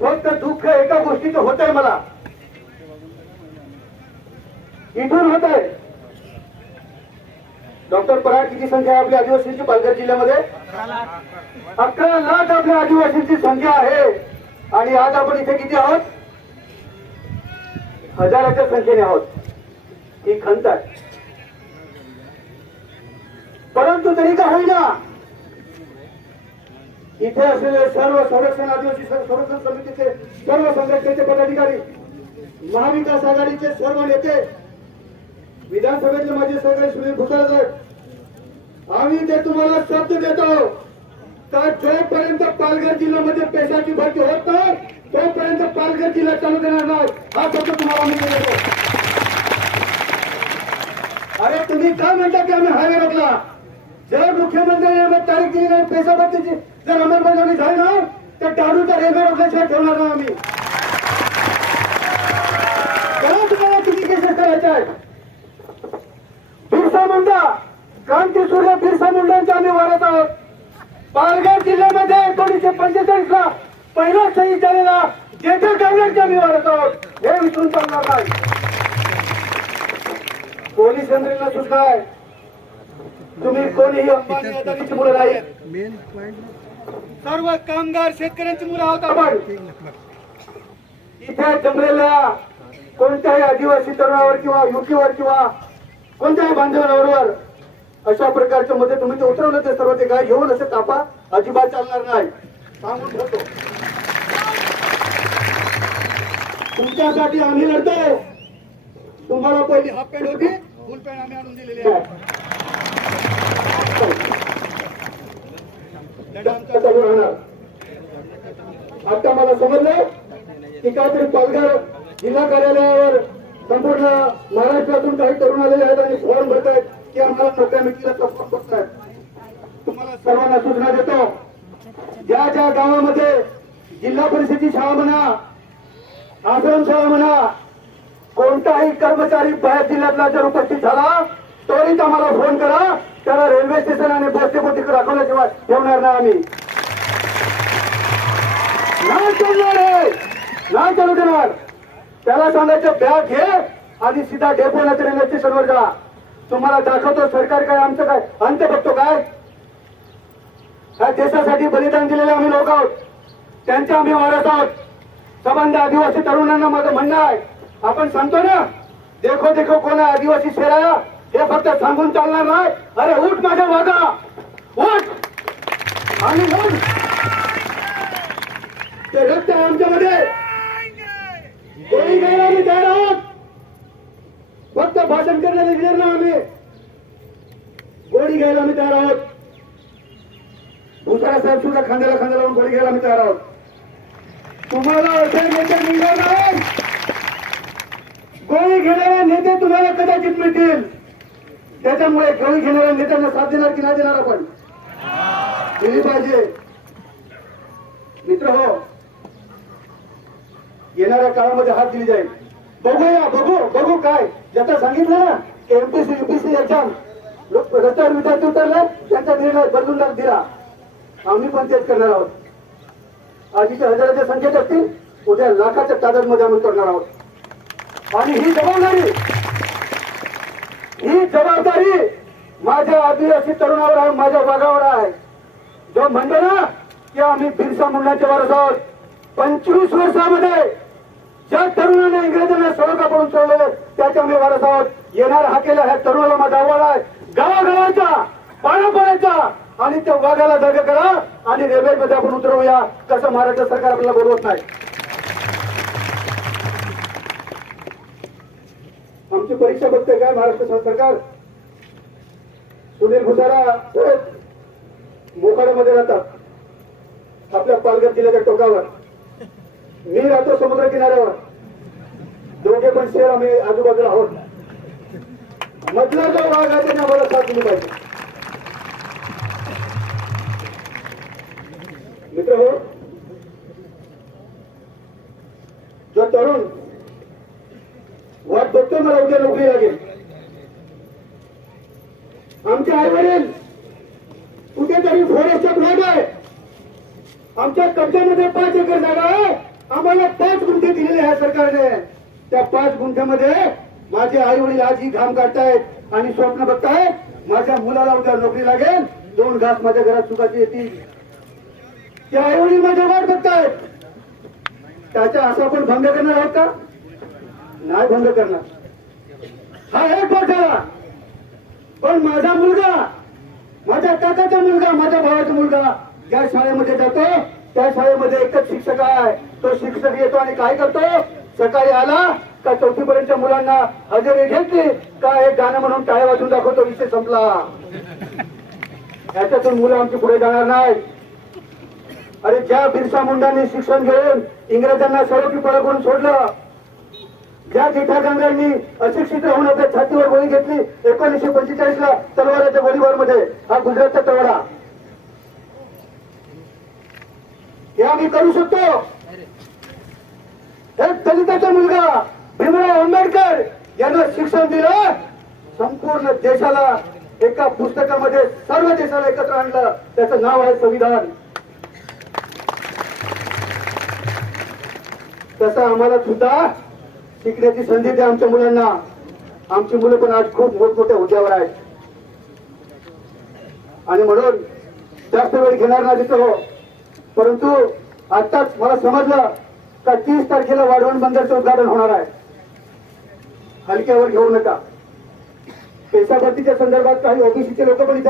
फक्त दुःख एका गोष्टीचं होत आहे मला. इथून होत आहे डॉक्टर पराड किती संख्या आहे आपल्या आदिवासींची? पालघर जिल्ह्यामध्ये? अकरा लाख आपल्या आदिवासींची संख्या आहे. आणि आज आपण इथे किती आहोत? हजाराच्या संख्येने आहोत. ही खंत आहे. परंतु तरी का होईना? इथे असलेले सर्व संरक्षण आदिवासी संरक्षण समितीचे सर्व संघटनेचे पदाधिकारी महाविकास आघाडीचे सर्व नेते विधानसभेतले माझे सहकारी सुनील भुसाळ आम्ही ते तुम्हाला शब्द देतो. का जोपर्यंत पालघर जिल्ह्यामध्ये पैशाची भरती होत नाही तोपर्यंत पालघर जिल्हा चालू देणार नाही. हा शब्द तुम्हाला आम्ही देतो. अरे तुम्ही काय म्हणता की आम्ही हायवे रोखला? जर मुख्यमंत्र्यांनी तारीख दिली नाही पैसा भरतीची जर अंमलबजावणी झाली ना तर टाळूचा रेल्वे रोखल्याशिवाय ठेवणार ना आम्ही. करा तुम्हाला किती केसेस करायचे आहेत? बिरसा मुंडा क्रांती सूर्य बिरसा मुंडांच्या आम्ही वारत आहोत. पालघर जिल्ह्यामध्ये एकोणीसशे पंचेचाळीस ला पहिला शहीद झालेला जेठा गावड्यांच्या आम्ही वारत आहोत. हे विसरून चालणार नाही. पोलीस यंत्रणा सुद्धा आहे. तुम्ही कोणीही अंबानी अदानीची मुलं नाही. सर्व कामगार शेतकऱ्यांची मुलं आहोत आपण. इथे जमलेल्या कोणत्याही आदिवासी तरुणावर किंवा युवतीवर किंवा कोणत्याही बांधवांबरोबर अशा प्रकारच्या मध्ये तुम्ही ते उतरवलं ते सर्व ते गाय घेऊन असे तापा अजिबात चालणार नाही. सांगून ठेवतो. तुमच्यासाठी आम्ही लढतो तुम्हाला पहिली हाफ पॅन्ट होती. फुल पॅन्ट आम्ही आणून दिलेली आहे लढा आमचा चालू राहणार आता मला समजलं की काहीतरी पालघर जिल्हा कार्यालयावर संपूर्ण महाराष्ट्रातून काही तरुण आलेले आहेत आणि फॉर्म भरत आहेत की आम्हाला नोकऱ्या मिळतील फॉर्म करतायत. तुम्हाला सर्वांना सूचना देतो. ज्या ज्या गावामध्ये जिल्हा परिषदेची शाळा म्हणा आश्रमशाळा म्हणा कोणताही कर्मचारी बाहेर जिल्ह्यातला जर उपस्थित झाला त्वरित आम्हाला फोन करा. त्याला रेल्वे स्टेशन आणि बस डेपो तिकडे दाखवल्याशिवाय ठेवणार नाही आम्ही. नाही चालणार आहे. नाही चालू देणार त्याला सांगायचं बॅग घे आणि सीधा डेपो रेल्वे स्टेशनवर जा. तुम्हाला दाखवतो सरकार काय आमचं काय अंत बघतो काय. ह्या देशासाठी बलिदान दिलेले आम्ही लोक आहोत. त्यांच्या आम्ही वाढत आहोत. संबंध आदिवासी तरुणांना माझं म्हणणं आहे. आपण सांगतो ना देखो देखो कोण आदिवासी शेराया हे फक्त सांगून चालणार नाही. अरे उठ माझ्या वागा उठ. आणि उठ. ते रक्त आहे आमच्यामध्ये. कोणी गेला आम्ही तयार आहोत. फक्त भाषण करण्याला विचार ना आम्ही. गोळी घ्यायला आम्ही तयार आहोत. भुसारा साहेब सुद्धा खांद्याला खांद्याला लावून गोळी घ्यायला आम्ही तयार आहोत. तुम्हाला असे नेते मिळणार नाही. गोळी घेणारे नेते तुम्हाला कदाचित मिळतील. त्याच्यामुळे गोळी घेणाऱ्या नेत्यांना साथ देणार की नाही देणार आपण? दिली पाहिजे. मित्र हो येणाऱ्या काळामध्ये हात दिली जाईल. बघूया बघू बघू काय. ज्याचा सांगितलं ना की एमपीसी युपीसी एक्झाम लोक रस्त्यावर विद्यार्थी उतरले त्यांचा निर्णय बदलून दिला. आम्ही पण तेच करणार आहोत. आजीच्या हजाराच्या संख्येत असतील उद्या लाखाच्या तादादमध्ये आम्ही करणार आहोत. आणि ही जबाबदारी ही जबाबदारी माझ्या आदिवासी तरुणावर आहे माझ्या वाघावर आहे. जो म्हणतो ना की आम्ही बिरसा मुंडाच्या वारस आहोत. पंचवीस वर्षामध्ये ज्या तरुणाने इंग्रजांना सळका पडून सोडलेलं त्याच्या आम्ही वारस आहोत. येणार हा केला ह्या तरुणाला माझा आव्हान आहे. गावागावाचा पाण्यापाण्याचा आणि त्या वाघाला जागा करा आणि रेल्वेमध्ये आपण उतरवूया. कसं महाराष्ट्र सरकार आपल्याला बोलवत नाही. परीक्षा बघते काय महाराष्ट्र सरकार? सुनील भुसारा मोकाडामध्ये राहतात. आपल्या पालघर जिल्ह्याच्या टोकावर. मी राहतो समुद्र किनाऱ्यावर. दोघे पण शहर आम्ही आजूबाजूला आहोत. मधला जो भाग आहे त्यांनी आम्हाला साथ दिली पाहिजे. मित्र हो जो तरुण मला उद्या नोकरी लागेल. आमचे आई वडील कुठेतरी फॉरेस्टचा प्लॉट आहे. आमच्या कब्जामध्ये पाच एकर जागा आहे. आम्हाला पाच गुंठे दिलेले आहे सरकारने. त्या पाच गुंठ्यामध्ये माझे आई वडील आजही घाम काढतायत आणि स्वप्न बघतायत माझ्या मुलाला उद्या नोकरी लागेल. दोन घास माझ्या घरात सुखाची येतील. त्या आई वडील माझ्या वाट बघतायत. त्याचा असा आपण भंग करणार आहोत का? नाही भंग करणार. हा एक वर्षाला पण माझा मुलगा माझ्या काकाचा मुलगा माझ्या भावाचा मुलगा ज्या शाळेमध्ये जातो त्या शाळेमध्ये एकच शिक्षक आहे. तो शिक्षक येतो आणि काय करतो? सकाळी आला का चौथीपर्यंतच्या मुलांना हजेरी घेतली का एक गाणं म्हणून टाळ्या वाजून दाखवतो विषय संपला. याच्यातून मुलं आमची पुढे जाणार नाही अरे ज्या बिरसा मुंडांनी शिक्षण घेऊन इंग्रजांना सरोपी पळकून सोडलं ज्या जेठा अशिक्षित राहून आपल्या छातीवर गोळी घेतली. एकोणीसशे पंचेचाळीस ला तलवाराच्या गोळीबारमध्ये हा गुजरातचा तलवारा हे आम्ही करू शकतो. एक दलिताचा मुलगा भीमराव आंबेडकर यांना शिक्षण दिलं. संपूर्ण देशाला एका पुस्तकामध्ये सर्व देशाला एकत्र आणलं. त्याचं नाव आहे संविधान. तसं आम्हाला सुद्धा शिकण्याची संधी द्या आमच्या मुलांना. आमची मुलं पण आज खूप मोठमोठ्या हुद्द्यावर आहेत. आणि म्हणून जास्त वेळ घेणार नाही तिथं हो. परंतु आताच मला समजलं का तीस तारखेला वाढवण बंदरचं उद्घाटन होणार आहे. हलक्यावर घेऊ नका. पेशाभरतीच्या संदर्भात काही ओबीसीचे लोक पण इथे